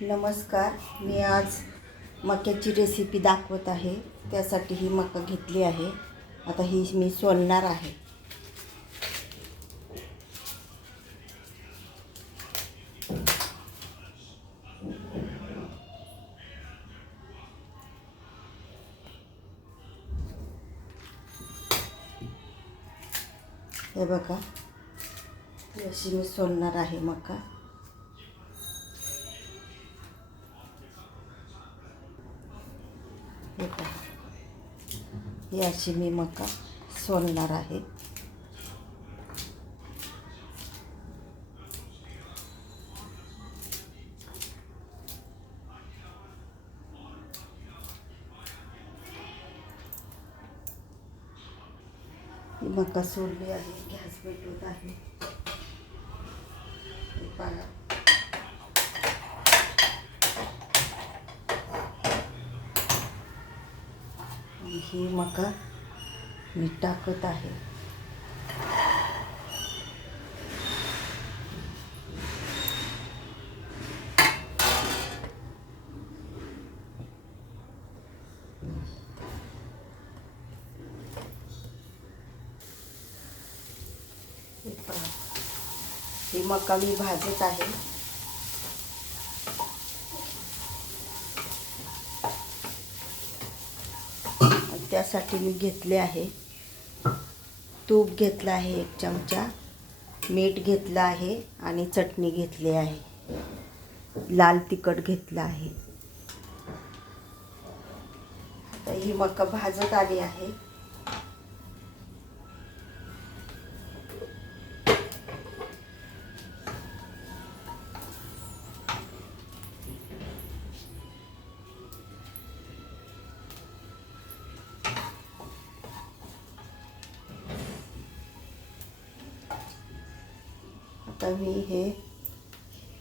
नमस्कार. मी आज मक्याची रेसिपी दाखवत आहे. त्यासाठी ही मका घेतली आहे. आता ही मी सोलणार आहे. हे बघा, अशी मी सोलणार आहे मका. हे पहा, ही अशी मी मका सोलणार आहे. ही मका सोलली आहे. गॅस पेटवत आहे. हे पहा, ही मका मी टाकत आहे. हे पहा, ही मका मी भाजत आहे. त्यासाठी मी घेतले आहे तूप घेतलं आहे 1 चमचा, मीठ घेतलं आहे आणि चटणी घेतली आहे. लाल तिखट घेतलं आहे. तर ही मका भाजत आली आहे. आता मी हे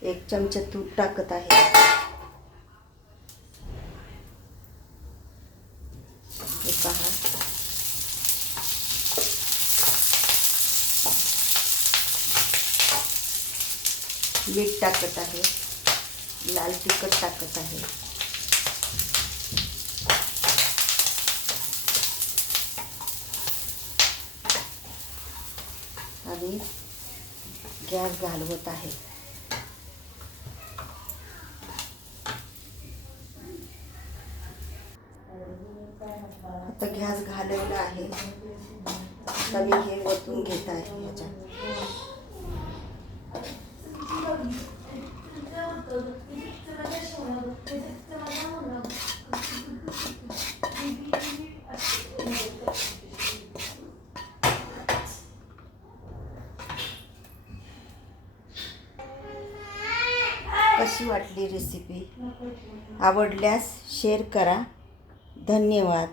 1 चमचा तूप टाकत आहे. हे पहा, मीठ टाकत आहे. लाल तिखट टाकत आहे. आणि गॅस घालवत आहे. आता गॅस घालवला आहे. आता मी हे ओतून घेत आहे ह्याच्यात. कशी वाटली रेसिपी? आवडल्यास शेअर करा. धन्यवाद.